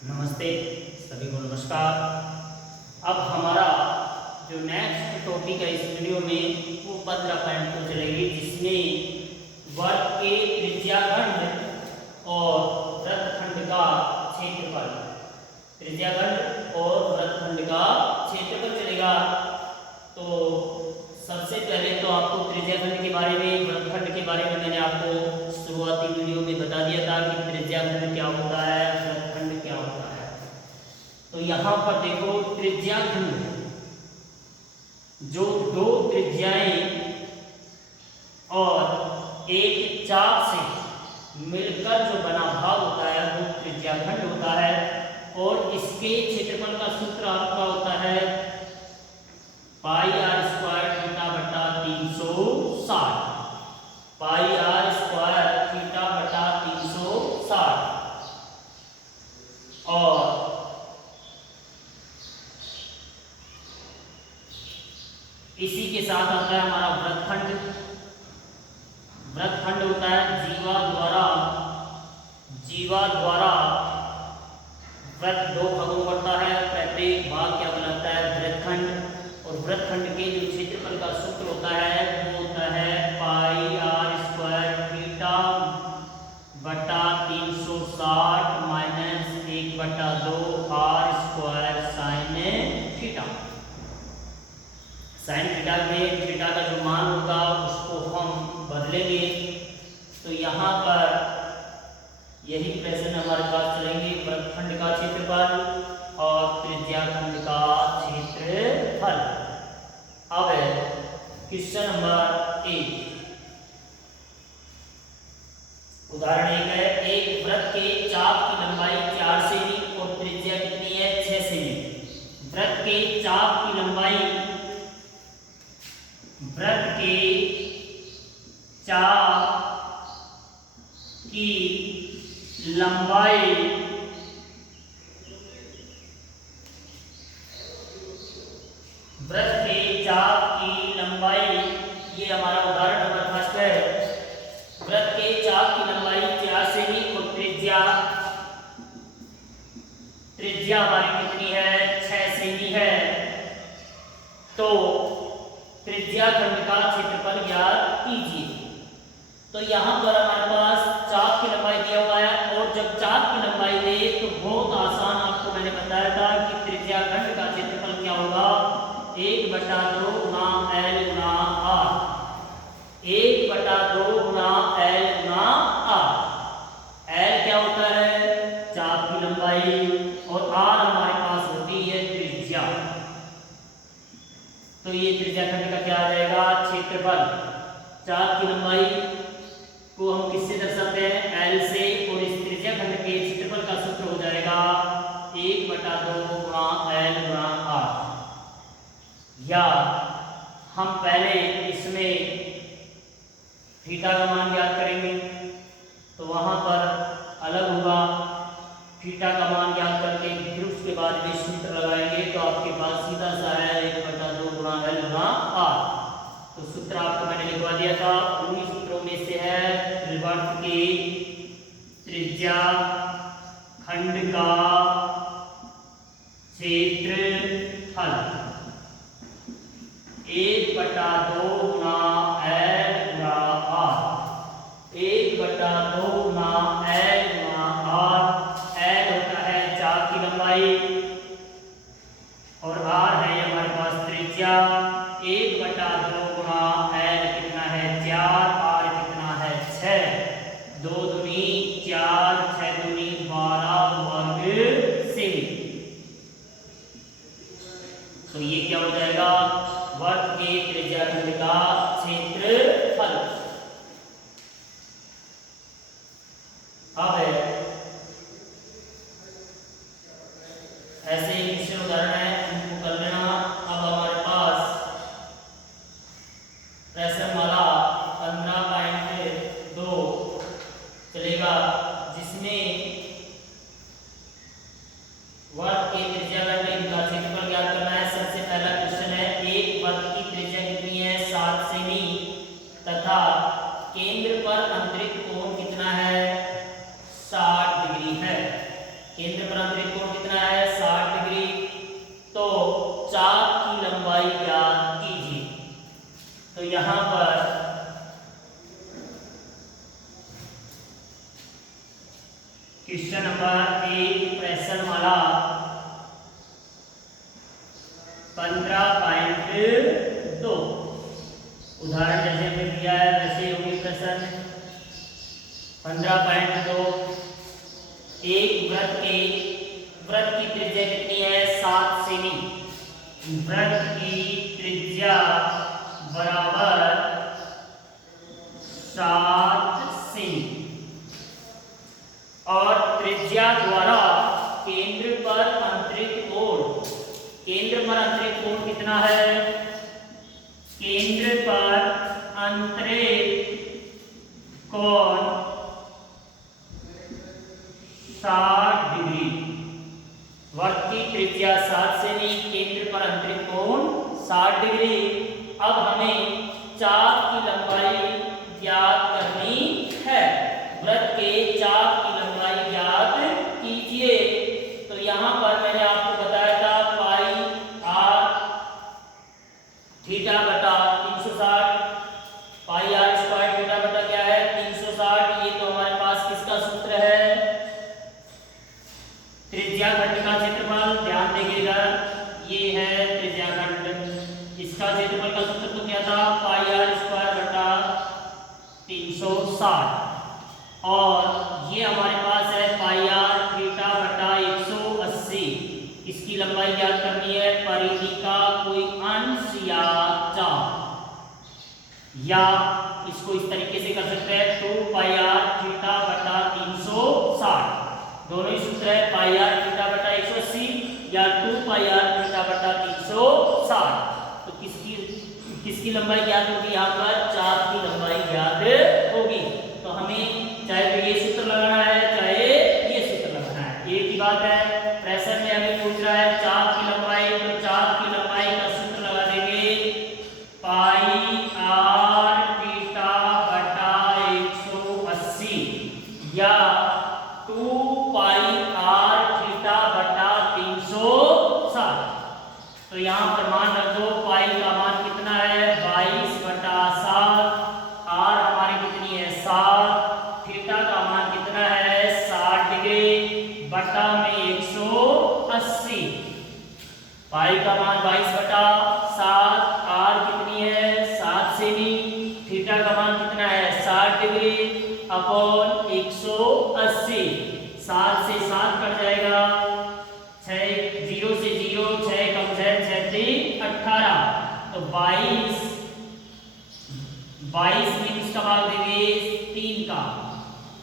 नमस्ते, सभी को नमस्कार। अब हमारा जो नेक्स्ट टॉपिक है इस वीडियो में वो 15.2 चलेगी, जिसमें वर्ग के त्रिज्याखंड और वृत्तखंड का क्षेत्रफल, त्रिज्याखंड और वृत्तखंड का क्षेत्रफल चलेगा। तो सबसे पहले तो आपको त्रिज्याखंड के बारे में, वृत्तखंड के बारे में मैंने आपको शुरुआती वीडियो में बता दिया था कि त्रिज्याखंड क्या होता है, वृत्तखंड क्या होता है। तो यहाँ पर देखो, त्रिज्याखंड जो दो त्रिज्याएं और एक चाप से मिलकर जो बना भाग होता है वो त्रिज्याखंड होता है। और इसके क्षेत्रफल का सूत्र आपका होता है पाई आर स्क्वायर थीटा बटा 360, पाई आर स्क्वायर थीटा बटा 360। और इसी के साथ आता है हमारा वृत्तखंड। वृत्तखंड होता है जीवा द्वारा वृत्त दो भागों में बढ़ता है, प्रत्येक भाग क्या बनाता है, वृत्तखंड। और वृत्तखंड के जो क्षेत्रफल का सूत्र होता है वो होता है पाई आर स्क्वायर थीटा बटा 360 minus 1/2 r square sine theta. Sine theta में थीटा का जो मान होगा उसको हम बदलेंगे। तो यहाँ पर यही प्रश्न हमारे पास चलेंगे, वृत्तखंड का क्षेत्रफल और त्रिज्याखंड का क्षेत्रफल। अब क्वेश्चन नंबर 1, उदाहरण 1 है, एक वृत्त के चाप की लंबाई 4 सेमी और त्रिज्या कितनी है, 6 सेमी। वृत्त के चाप की लंबाई, वृत्त के चाप की लंबाई वृत्त के चाप की लंबाई, ये हमारा उदाहरण नंबर फर्स्ट है। वृत्त के चाप की लंबाई 4 सेमी और त्रिज्या हमारी कितनी है, 6 सेमी है। तो त्रिज्याखंड का क्षेत्रफल ज्ञात कीजिए। तो यहाँ पर हमारे पास चाप की लंबाई दिया हुआ है, और जब चाप की लंबाई दे तो बहुत आसान, आपको मैंने बताया था कि त्रिज्याखंड का क्षेत्रफल क्या होगा, 1/2 गुना L गुना R, 1/2 गुना L गुना R। L क्या होता है, चाप की लंबाई, और R हमारे पास होती है त्रिज्या। तो ये त्रिज्याखंड का क्या आ जाएगा, क्षेत्रफल। चाप की लंबाई को हम किससे दर्शाते हैं, L से, और इस त्रिज्याखंड के क्षेत्रफल का सूत्र हो जाएगा 1/2 गुणा L गुणा R। या हम पहले इसमें थीटा का मान ज्ञात करेंगे, तो वहां पर अलग होगा। थीटा का मान ज्ञात करके फिर उसके बाद में सूत्र लगाएंगे, तो आपके पास सीधा सा है 1/2 गुणा L गुणा R। तो सूत्र आपको मैंने लिखवा दिया था, उन्हीं सूत्रों में से है वृत्त के त्रिज्याखंड का क्षेत्रफल 1/2 गुना L गुना R, 1/2 गुना L गुना R। L होता है चाप की लंबाई और R है हमारे पास त्रिज्या। 1/2 गुना L कितना है, 4, R कितना है, 6, 2 दूनी 4, 6 दूनी 12 वर्ग क्वेश्चन नंबर 1 प्रश्न वाला 15.2 उदाहरण जैसे हमें दिया है वैसे होगी प्रश्न। 15.2 एक वृत्त की त्रिज्या कितनी है 7 सेमी। वृत्त की त्रिज्या बराबर 7 सेमी और त्रिज्या द्वारा केंद्र पर अंतरित कोण कितना है। केंद्र पर अंतरित कोण 60 डिग्री। वृत्त की त्रिज्या 7 सेमी, केंद्र पर अंतरित कोण 60 डिग्री। अब हमें चाप की लंबाई ज्ञात करनी है। वृत्त के चाप की लंबाई ज्ञात कीजिए। तो यहाँ पर मैंने आपको बताया था पाई आर थीटा बटा 360, पाई आर स्क्वायर थीटा बटा क्या है 360। ये तो हमारे पास किसका सूत्र है, त्रिज्या खंड का क्षेत्रफल। ध्यान देंगे ये है त्रिज्या खंड, इसका क्षेत्रफल का सूत्र तो क्या था पाई आर स्क्वायर बटा 360 और ये हमारे पास है पाई आर थीटा बटा 180। इसकी लंबाई ज्ञात करनी है, परिधि का कोई अंश या चाप, या इसको इस तरीके से कर सकते हैं 2 पाई आर थीटा बटा 360। दोनों ही सूत्र है पाई आर थीटा बटा 180 या 2 पाई आर थीटा बटा 360। तो किसकी लंबाई ज्ञात होगी, यहाँ पर चाप की लंबाई ज्ञात होगी। तो हमें चाहे तो ये सूत्र लगाना है चाहे ये सूत्र लगाना है, एक ही बात है। प्रश्न में हमें पूछ रहा है चाप की लंबाई, तो चाप की लंबाई का सूत्र लगा देंगे पाई आर थीटा बटा 180 या 2 पाई आर थीटा बटा 360। तो यहाँ पर मान रख दो पाई का मान कितना है 22 बटा 7, आर हमारी कितनी है 7, थीटा का मान कितना है 60 डिग्री बटा में 180। पाई का मान 22 बटा 7, आर कितनी है 7 सेमी, थीटा का मान कितना है 60 डिग्री अपॉन 180। 7 से 7 कट जाएगा, 6 0 से 0, 6 कम 6 3 18। तो 22 में किसका भाग देंगे 3 का।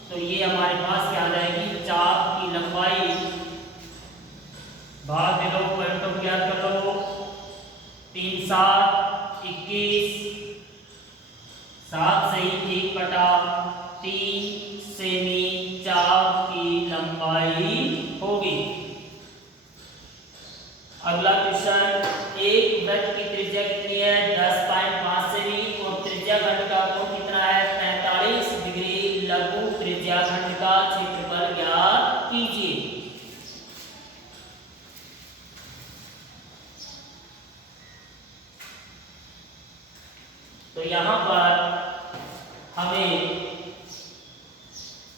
तो ये हमारे पास क्या आ जाएगी चाप की लंबाई, भाग दे दो परिणाम ज्ञात कर लो 3 7 21, 7 से 1 बटा 3 सेमी चाप की लंबाई होगी। अगला क्वेश्चन, एक वृत्त की त्रिज्या कितनी है 10.5 सेमी और त्रिज्या खंड का कोण कितना है 45 डिग्री। लघु त्रिज्या खंड का क्षेत्रफल ज्ञात कीजिए। तो यहाँ पर हमें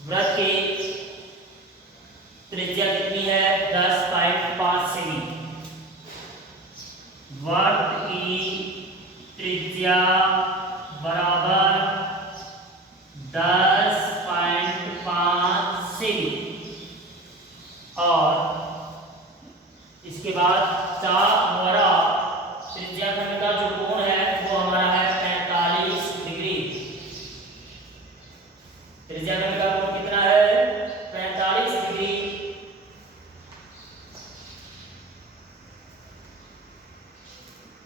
वृत्त की त्रिज्या कितनी है 10.5 सेमी। वृत्त की त्रिज्या बराबर 10.5 सेमी और इसके बाद चाप द्वारा त्रिज्या खंड का जो कोण है वो हमारा है 45 डिग्री। त्रिज्या खंड का कोण कितना है 45 डिग्री।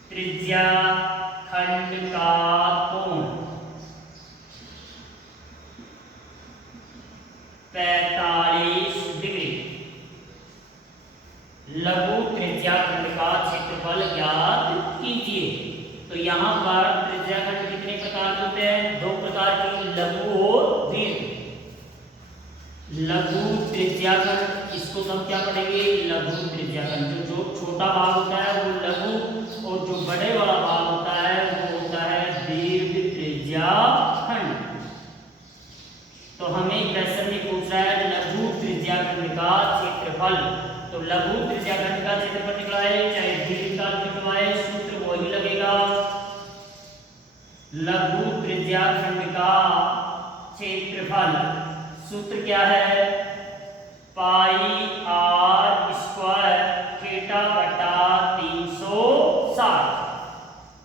त्रिज्या खंड का कोण 45 डिग्री। लघु त्रिज्या खंड का क्षेत्रफल ज्ञात कीजिए। तो यहाँ पर त्रिज्या खंड कितने प्रकार के होते हैं, 2 प्रकार की, लघु और दीर्घ। लघु त्रिज्या खंड, इसको हम क्या पढ़ेंगे लघु त्रिज्या खंड। जो छोटा भाग होता है वो लघु और जो बड़े वाला भाग होता है वो होता है दीर्घ त्रिज्या खंड। तो हमें प्रश्न में पूछ रहा है लघु त्रिज्या तो लघु त्रिज्याखंड का क्षेत्रफल निकलाए चाहे दीर्घकाल निकलवाए सूत्र वही लगेगा। लघु त्रिज्याखंड का क्षेत्रफल सूत्र क्या है? पाई आर स्क्वायर थीटा बटा 360।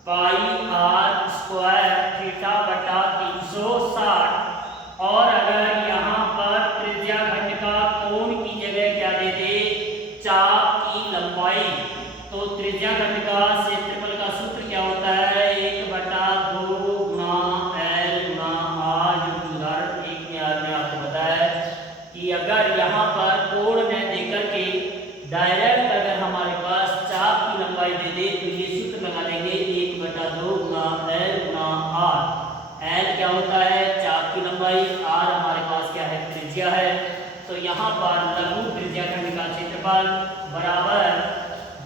पाई आर स्क्वायर थीटा बटा 360। और अगर यहाँ पर त्रिज्याखंड का कोण की जगह क्या दे दे? चाप की लंबाई, तो त्रिज्याखंड का क्षेत्रफल का सूत्र क्या होता है? 1/2 गुणा L गुणा R। जो उदाहरण 1 में आपको बताया कि अगर यहाँ पर कोण न देकर के डायरेक्ट अगर हमारे पास चाप की लंबाई दे दे तो ये सूत्र लगा देंगे 1/2 गुणा L गुणा R। L क्या होता है? चाप की लंबाई। R हमारे पास क्या है? त्रिज्या है। तो यहाँ पर लघु त्रिज्याखंड का क्षेत्रफल बराबर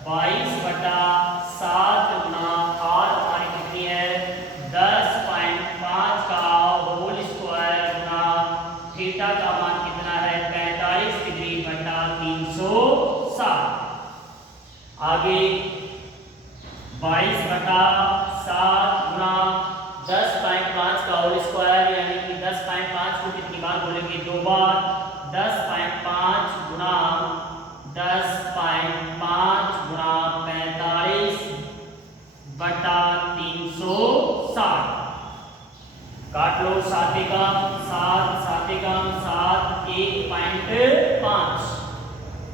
22/7 गुणा R हमारी कितनी है? 10.5 का होल स्क्वायर गुणा थीटा का मान कितना है? 45 डिग्री बटा 360। आगे 22/7 गुणा 10.5 का होल स्क्वायर यानी कि 10.5 को कितनी बार बोलेंगे? 2 बार। 10.5 गुणा 10.5 गुणा 45 बटा 360। काट लो 7 एकम 7 7 एकम 7 1.5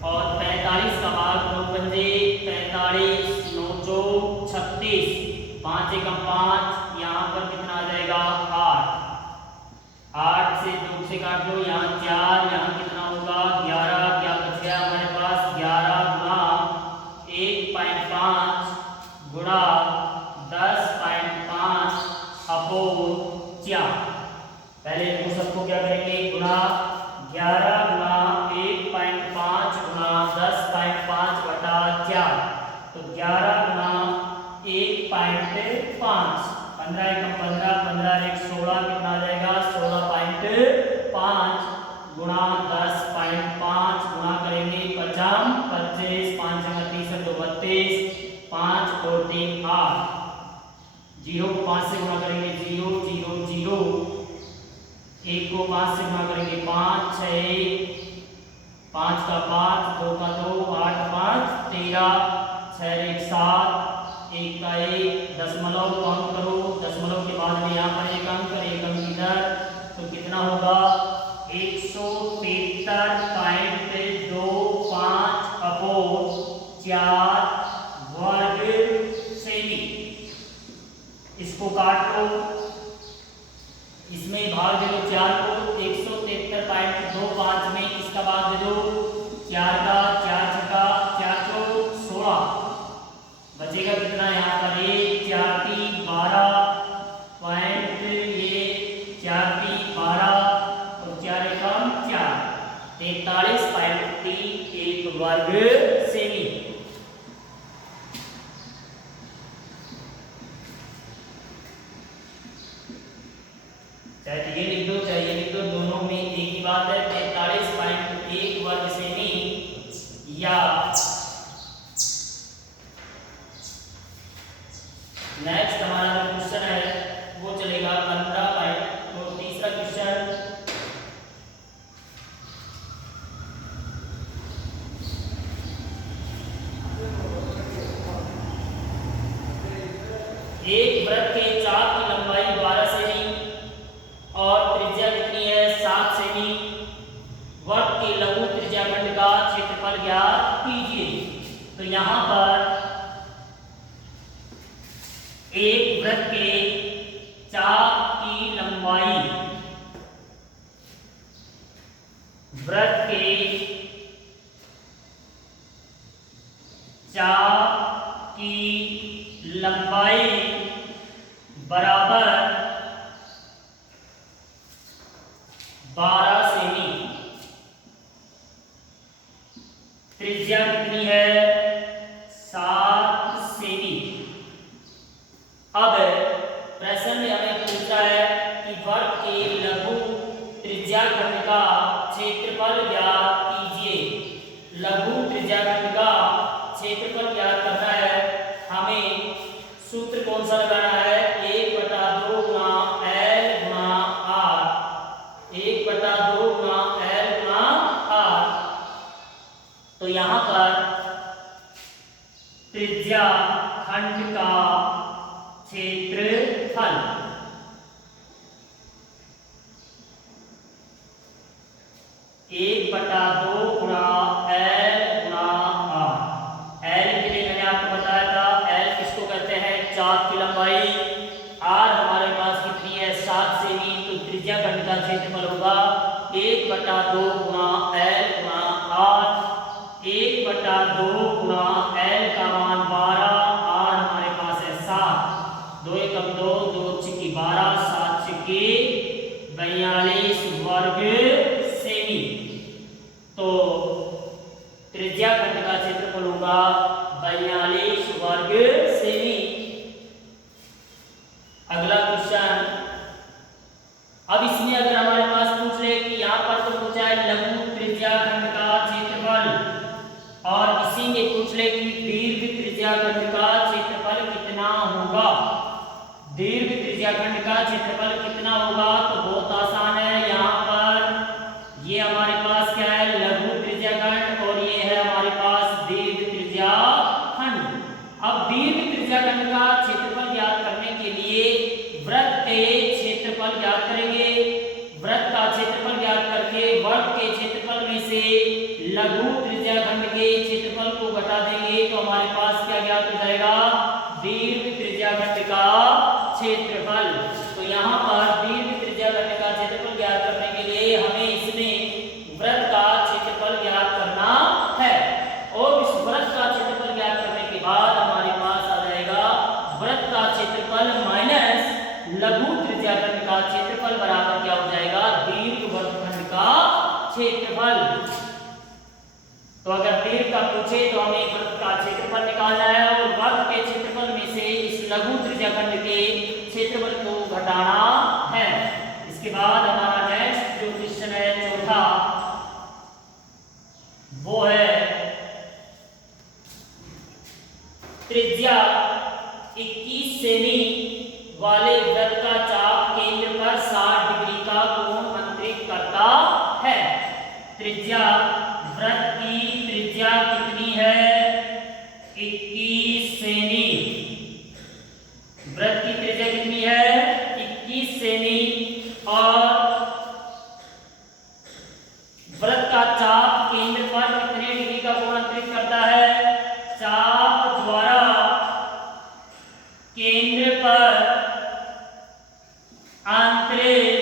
और 45 का भाग 9 पंजे 45 9 चौक 36 5 एकम 5। यहाँ पर कितना आ जाएगा? 8। 8 से 2 से काट लो, यहाँ 4, यहाँ कितना होगा? 11। क्या बच गया हमारे पास? 11 गुणा 1.5 गुणा 10.5 अपोन 4। पहले इनको सबको क्या करेंगे? गुणा 11 गुणा 1.5 गुणा 10.5 बटा 4। तो 11 गुणा 1.5 15 एकम 15 15 एक 16 कितना आ जाएगा? 16.5 गुणा 10.5 गुणा करेंगे 50 25 5 30 2 32 5 2 3 8। 0 को 5 से गुणा करेंगे 0 0 0। 1 को 5 से गुणा करेंगे 5 6 5 का 5 2 का 2 8 5 13 6 1 7 1 का 1 दशमलव काउंट करो। दशमलव के बाद में यहाँ पर एक अंक इधर, तो कितना होगा? 173.25 अपोन 4 वर्ग सेमी। इसको काट लो, इसमें भाग दे दो 4 को। 173.25 में इसका भाग दे दो 4 का 4 छक्का 4 चौक 16। बचेगा कितना? यहाँ पर 1 4 3 12 पॉइंट, ये 4 3 12 और 4 एकम 4 43.31 वर्ग सेमी। चाहे ये लिख दो चाहे ये लिख दो, दोनों में एक ही बात है। 43.1 वर्ग सेमी या नेक्स्ट हमारा जो क्वेश्चन है वो चलेगा 15 तो तीसरा क्वेश्चन। एक वृत्त के चाप की लंबाई 12 सेमी और त्रिज्या कितनी है? 7 सेमी। वृत्त के लघु त्रिज्याखंड का क्षेत्रफल ज्ञात कीजिए। तो यहाँ पर एक वृत्त के चाप की लंबाई, वृत्त के चाप की लंबाई बराबर 12 सेमी। त्रिज्या कितनी है? 7 सेमी। अब प्रश्न में हमें पूछा है कि वृत्त के लघु त्रिज्याखंड का क्षेत्रफल ज्ञात कीजिए। लघु त्रिज्याखंड का क्षेत्रफल ज्ञात करना है, हमें सूत्र कौन सा लगाना है, 1/2 गुणा L गुणा R, 1/2 गुणा L गुणा R। तो यहाँ पर त्रिज्याखंड का क्षेत्रफल 1/2 गुणा L गुणा R। L के लिए मैंने आपको बताया था, L किसको कहते हैं, चाप की लंबाई। R हमारे पास कितनी है, 7 सेमी। तो त्रिज्याखंड का क्षेत्रफल होगा 1/2 गुणा L गुणा R। 1/2 गुणा L का मान 12, R हमारे पास है 7। 2 एकम 2, 2 छिक्की 12, 7 छिक्की 42 वर्ग सेमी। तो त्रिज्याखंड का क्षेत्रफल होगा 42 वर्ग सेमी। अगला क्वेश्चन, अब इसमें अगर हमारे पास पूछ ले कि यहाँ पर तो पूछा है लघु त्रिज्याखंड का क्षेत्रफल, और इसी में पूछ ले कि दीर्घ त्रिज्याखंड का क्षेत्रफल कितना होगा। दीर्घ त्रिज्याखंड का क्षेत्रफल कितना होगा, तो बहुत आसान है। यहाँ पर ये हमारे पास क्या है, लघु त्रिज्याखंड, और ये है हमारे पास दीर्घ त्रिज्याखंड। अब दीर्घ त्रिज्याखंड का क्षेत्रफल ज्ञात करने के लिए वृत्त के क्षेत्रफल ज्ञात करेंगे। वृत्त का क्षेत्रफल ज्ञात करके वर्ग के क्षेत्रफल में से लघु त्रिज्याखंड के क्षेत्रफल को घटा देंगे, तो हमारे पास क्या ज्ञात हो जाएगा, दीर्घ त्रिज्याखंड का क्षेत्रफल। तो यहाँ पर दीर्घ त्रिज्याखंड का क्षेत्रफल ज्ञात करने के लिए हमें इसमें वृत्त का क्षेत्रफल ज्ञात करना है, और इस वृत्त का क्षेत्रफल ज्ञात करने के बाद हमारे पास आ जाएगा वृत्त का क्षेत्रफल माइनस लघु त्रिज्याखंड का क्षेत्रफल बराबर क्या हो जाएगा, दीर्घ वर्गखंड का क्षेत्रफल। तो अगर दीर्घ का पूछे तो हमें वृत्त का क्षेत्रफल निकालना है, और वृत्त के क्षेत्रफल में से इस लघु त्रिज्याखंड के क्षेत्रफल को घटाना है। इसके बाद हमारा नेक्स्ट जो क्वेश्चन है चौथा, वो है त्रिज्या 21 सेमी वाले वृत्त का चाप केंद्र पर 60 डिग्री का कोण अंतरित करता है। त्रिज्या, वृत्त की त्रिज्या कितनी है, 21 सेमी। वृत्त की त्रिज्या कितनी है, 21 सेमी, और वृत्त का चाप केंद्र पर कितने डिग्री का कोण अंतरित करता है, चाप द्वारा केंद्र पर अंतरित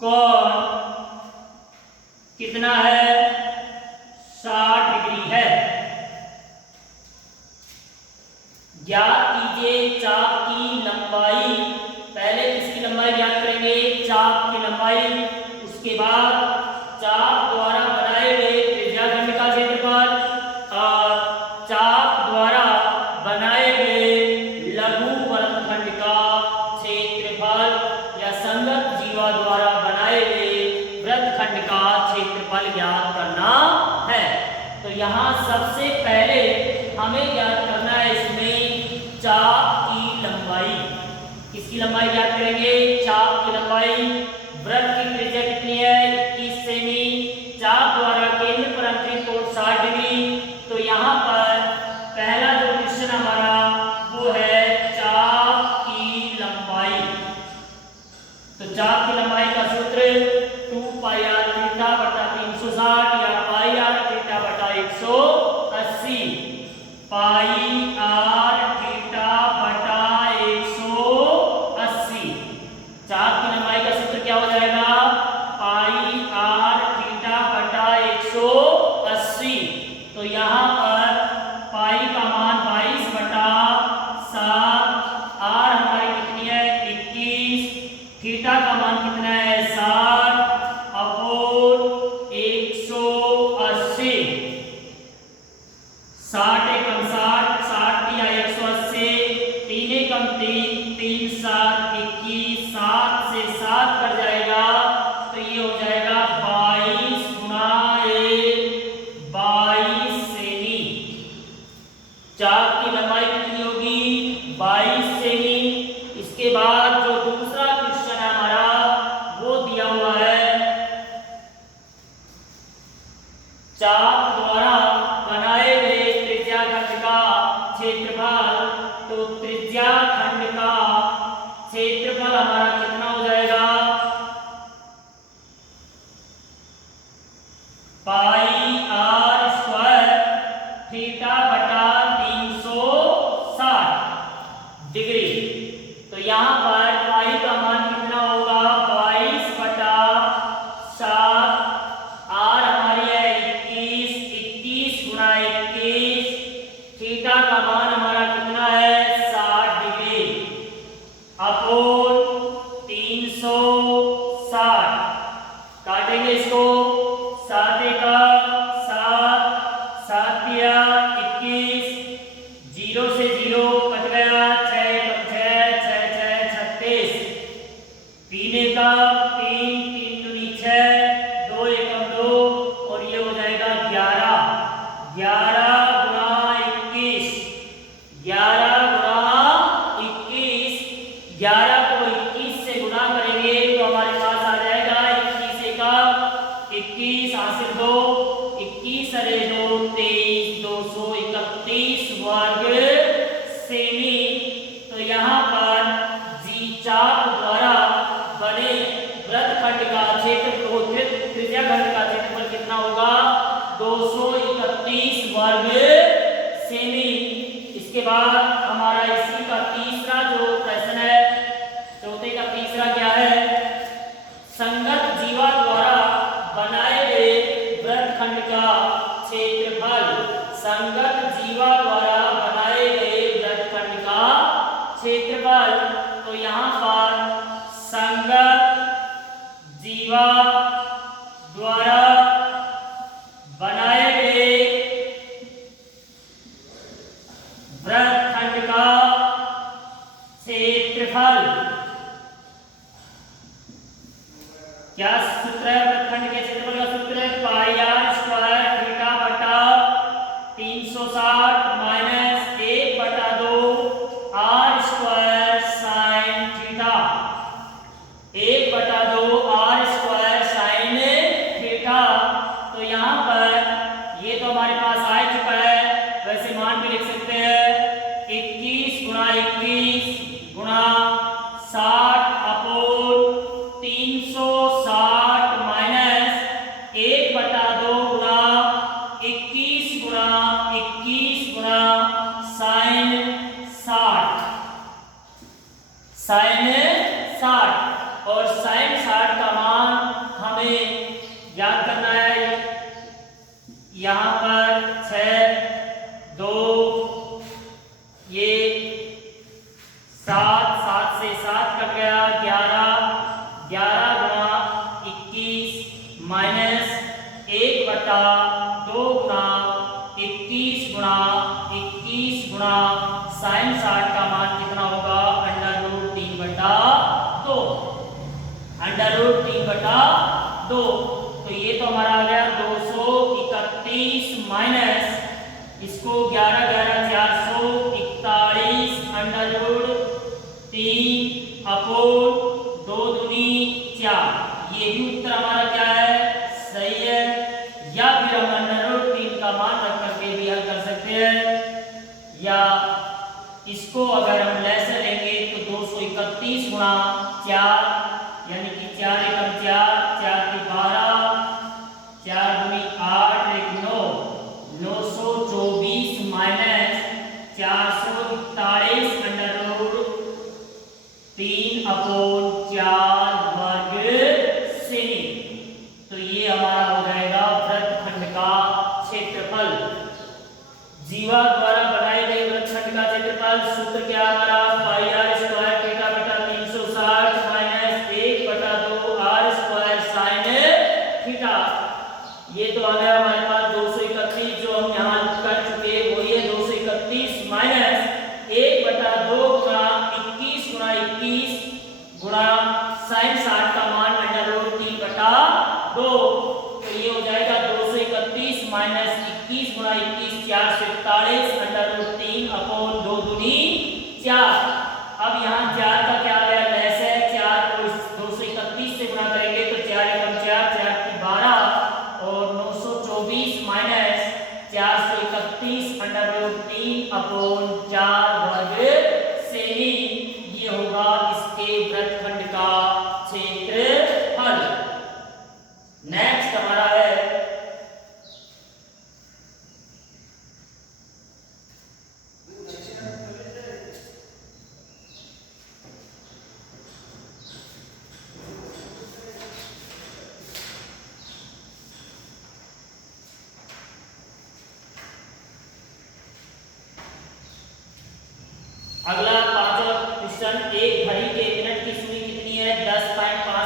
कोण कितना है, 60 डिग्री है। ज्ञात कीजिए चाप की लंबाई। पहले किसकी लंबाई ज्ञात करेंगे, चाप की लंबाई। उसके बाद चाप द्वारा बनाए गए त्रिज्याखंड का क्षेत्रफल, और चाप द्वारा बनाए गए लघु वर्गखंड का क्षेत्रफल, या संगत जीवा द्वारा बनाए गए वृत्तखंड का क्षेत्रफल ज्ञात करना है। तो यहाँ सबसे पहले हमें ज्ञात करना है इसमें चाप की लंबाई। किसकी लंबाई ज्ञात करेंगे, चाप की लंबाई। वृत्त की त्रिज्या कितनी है, 21 सेमी। चाप द्वारा केंद्र पर अंतरित कोण 60 डिग्री। तो यहाँ पर पहला जो क्वेश्चन हमारा वो है चाप की लंबाई। तो चाप की लंबाई का सूत्र 2πr थीटा बटा 360, या पाई आर थीटा बटा 180। पाई आर थीटा बटा 180। चाप की लंबाई का सूत्र क्या हो जाएगा, पाई आर थीटा बटा 180। तो यहाँ पर पाई का मान 22 बटा 7, आर हमारी कितनी है 21, थीटा का मान कितना है 60, 360 काटेंगे इसको, 7 एका 7, 7 तिया 21, 0 से 0 कट गया, 6 एकम 6, 6 6 36, 3 एका 3, 3 दूनी 6, 2 एकम 2 और ये हो जाएगा 11, 11 गुणा 21, 11 गुणा 21, 11 को 21 से गुणा करेंगे तो हमारे पास आ जाएगा 21 एका 21 हासिल 2, 21 अरे 2 23, 231 वर्ग सेमी। तो यहाँ पर जी चाप द्वारा बने वृत्तखंड का क्षेत्रफल, त्रिज्याखंड का क्षेत्रफल कितना होगा? 231 वर्ग सेमी। इसके बाद हमारा इसी का तीसरा जो प्रश्न है, चौथे का तीसरा क्या है? संगत जीवा द्वारा बनाए गए वृत्तखंड का क्षेत्रफल, संगत जीवा द्वारा बनाए गए वृत्तखंड का क्षेत्रफल। तो यहाँ पर संगत जीवा द्वारा बनाए गए वृत्तखंड का क्षेत्रफल, क्या सूत्र है? वृत्तखंड के क्षेत्रफल का सूत्र है पाई आर स्क्वायर थीटा बटा 360 माइनस 1 बटा 2 आर स्क्वायर साइन थीटा, 1 बटा 2 आर स्क्वायर साइन थीटा। तो यहाँ पर ये तो हमारे पास आ चुका है, वैसे मान भी लिख सकते हैं 21 गुणा 21 गुणा 60 अपोन 360 माइनस 1 बटा 2 गुणा 21 गुणा 21 गुणा साइन 60, साइन 60 और साइन 60 का मान हमें याद करना है। यहाँ पर 6 2 ये 7, 7 से 7 कट गया, 11, 11 गुणा 21 माइनस 1 बटा 2 गुणा 21 गुणा 21 गुणा साइन 60 का मान कितना होगा? √3 बटा 2, √3 बटा 2। तो ये तो हमारा आ गया 231 माइनस इसको 11 11 441 √3 अपोन 2 दूनी 4। ये भी उत्तर हमारा क्या है? सही है। या फिर हम √3 का मान रख करके भी हल कर सकते हैं, या इसको अगर हम लेसे लेंगे तो 231 गुणा 4 यानी कि 4 एकम 4, 4 की 12, 4 दूनी 8 एक 9, 924 माइनस 441 √3 अपोन 4 वर्ग सेमी। तो ये हमारा हो जाएगा वृत्तखंड का क्षेत्रफल। जीवा द्वारा बनाए गए वृत्तखंड का क्षेत्रफल सूत्र क्या हमारा? पाई आर स्क्वायर थीटा बटा 360 माइनस 1 बटा 2 आर स्क्वायर साइन थीटा। ये तो आ गया हमारे पास 231 जो हम यहाँ कर चुके हैं, वो ये 231 माइनस 1 बटा 2 गुणा 21 गुणा 21 गुणा साइन 60 का मान √3 बटा 2। तो ये हो जाएगा 231 माइनस 21 गुणा 21 441 √3 अपोन 2 दूनी 4। अब यहाँ 4 का क्या आ गया? लेस है, 4 को 231 से गुणा करेंगे तो 4 एकम 4, 4 की 12 और 924 माइनस 431 √3 अपोन 4 वर्ग सेमी। ये होगा इसके वृत्तखंड का क्षेत्रफल। नेक्स्ट हमारा है अगला 5वां क्वेश्चन। एक घड़ी के मिनट की सुई कितनी है? 10.5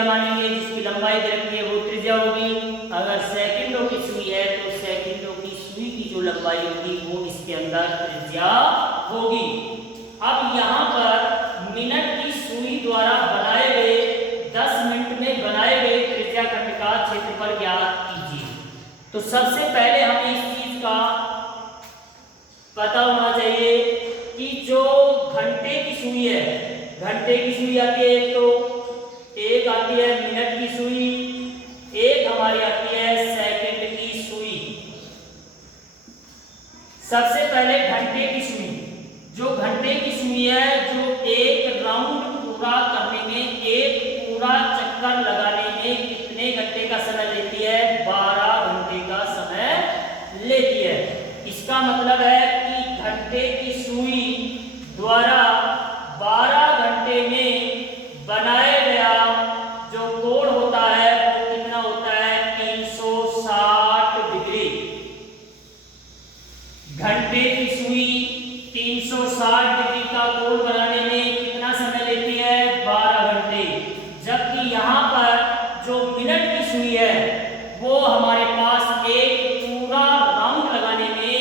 त्रिज्या मानेंगे, जिसकी लंबाई दे रखी है वो त्रिज्या होगी। अगर सेकंडों की सुई है तो सेकंडों की सुई की जो लंबाई होगी वो इसके अंदर त्रिज्या होगी। अब यहाँ पर मिनट की सुई द्वारा बनाए गए 10 मिनट में बनाए गए त्रिज्या खंड का क्षेत्रफल ज्ञात कीजिए। तो सबसे पहले हमें इस चीज का पता होना चाहिए कि जो घंटे की सुई है, घंटे की सुई आती है तो एक आती है मिनट की सुई, एक हमारी आती है सेकंड की सुई। सबसे पहले घंटे की सुई, जो घंटे की सुई है जो एक राउंड पूरा करने में, एक पूरा चक्कर लगाने में कितने घंटे का समय लेती है? 12 घंटे का समय लेती है। इसका मतलब है कि घंटे की सुई द्वारा 12 घंटे में बनाया गया जो कोण होता है वो कितना होता है? 360 डिग्री। घंटे की सुई 360 डिग्री का कोण बनाने में कितना समय लेती है? 12 घंटे। जबकि यहाँ पर जो मिनट की सुई है वो हमारे पास एक पूरा राउंड लगाने में,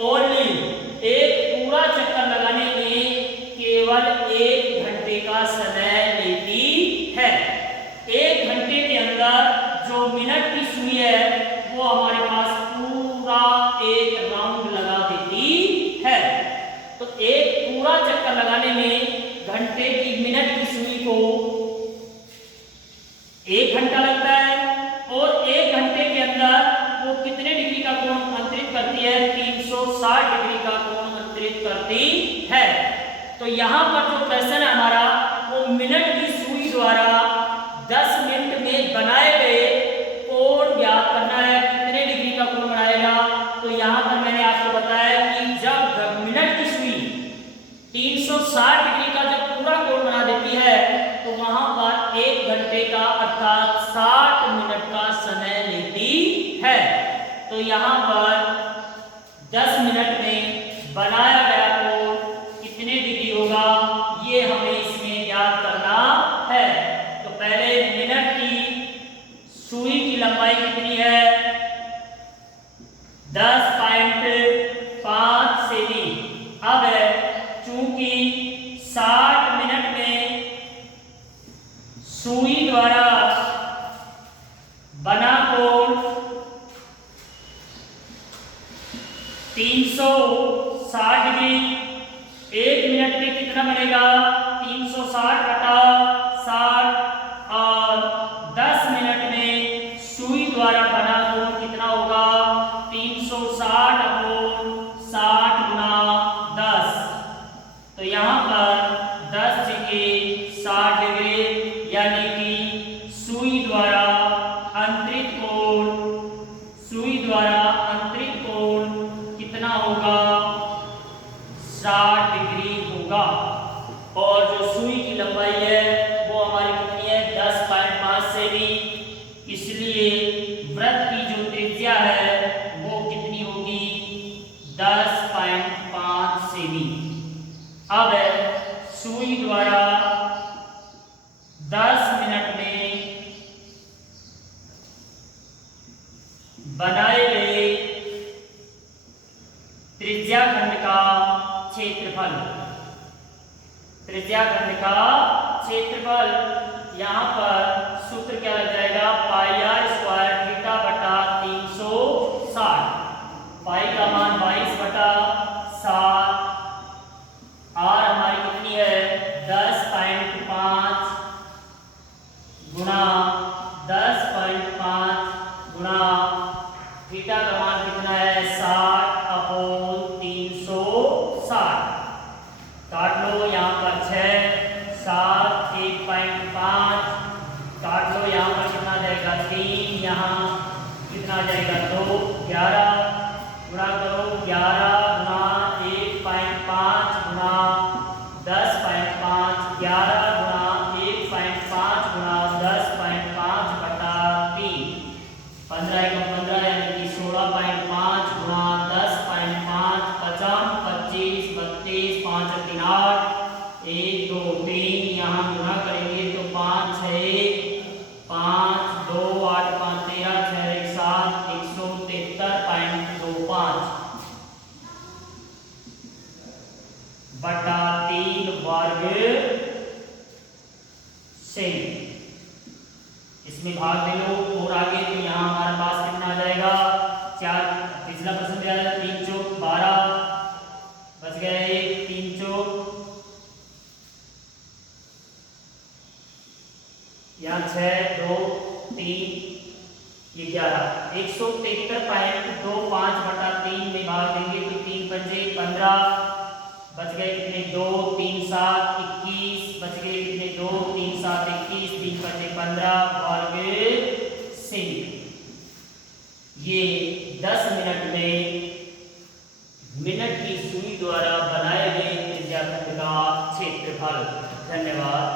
ओनली एक पूरा चक्कर लगाने में केवल 1 घंटे का समय लेती है। 1 घंटे के अंदर जो मिनट की सुई है वो हमारे पास पूरा एक राउंड लगा देती है। तो एक पूरा चक्कर लगाने में घंटे की, मिनट की सुई को 1 घंटा लगता है और 1 घंटे के अंदर वो कितने डिग्री का कोण अंतरित करती है? 360 डिग्री का कोण अंतरित करती है। तो यहाँ पर जो प्रश्न है हमारा वो मिनट की सुई द्वारा 10 मिनट में बनाए गए कोण ज्ञात करना है। कितने डिग्री का कोण बनाएगा? तो यहाँ पर मैंने आपको बताया कि जब मिनट की सुई 360 डिग्री का जब पूरा कोण बना देती है तो वहां पर 1 घंटे का अर्थात 60 मिनट का समय लेती है। तो यहाँ पर 10 मिनट में बनाया गया कोण कितने डिग्री होगा ये हमें इसमें ज्ञात करना है। तो पहले मिनट की सुई की लंबाई कितनी है? 10.5 सेमी। अब चूंकि 60 मिनट में सुई द्वारा बना कोण 360 डिग्री, 1 मिनट में कितना बनेगा? 360 बटा 60, और 10 मिनट में सुई द्वारा बना कोण कितना होगा? 360 अपॉन 60 गुना 10। तो यहाँ पर 10 जगह 60 डिग्री, यानी कि सुई द्वारा अंतरित कोण, सुई द्वारा अंतरित कोण कितना होगा? 60 डिग्री होगा। और जो सुई की लंबाई है वो हमारी कितनी है? 10.5 सेमी। इसलिए वृत्त की जो त्रिज्या है वो कितनी होगी? 10.5 सेमी। अब सुई द्वारा 10 मिनट में बनाए गए त्रिज्या खंड का क्षेत्रफल, त्रिज्या खंड का क्षेत्रफल, यहाँ पर सूत्र क्या लग जाएगा? पाई आर स्क्वायर थीटा बटा 360। पाई का मान 22 बटा 7, आर हमारी कितनी है? 10.5 गुणा 10.5 गुणा थीटा का मान कितना है? 60 अपॉन 360। काट लो, यहाँ पर 6, 7, 1.5 काट लो, यहाँ पर कितना जाएगा? 3, यहाँ कितना जाएगा? 2, 11 गुणा करो, 11 गुणा 1.5 गुणा 10.5, 11 गुणा 1.5 गुणा 10.5 बटा 3, 15 का 15 यानी कि 16.5 गुणा 10.5, 50, 25, 32, 5 और 3 8, 1 2 3, यहाँ गुणा करेंगे तो 5 6 सेमी। इसमें भाग दे लो और आगे, तो यहाँ हमारे पास कितना आ जाएगा 4। पिछला प्रश्न क्या है, 3 चौक 12 बच गया 1, 3 चौक यहाँ 6 2 3 ये 11। 173.25 बटा 3 में भाग देंगे तो 3 पंजे 15 बच गए कितने 2 3 7 21 बच गए कितने 2 3 7 21 3 पंजे 15 वर्ग सेमी। ये 10 मिनट में मिनट की सुई द्वारा बनाए गए त्रिज्याखंड का क्षेत्रफल। धन्यवाद।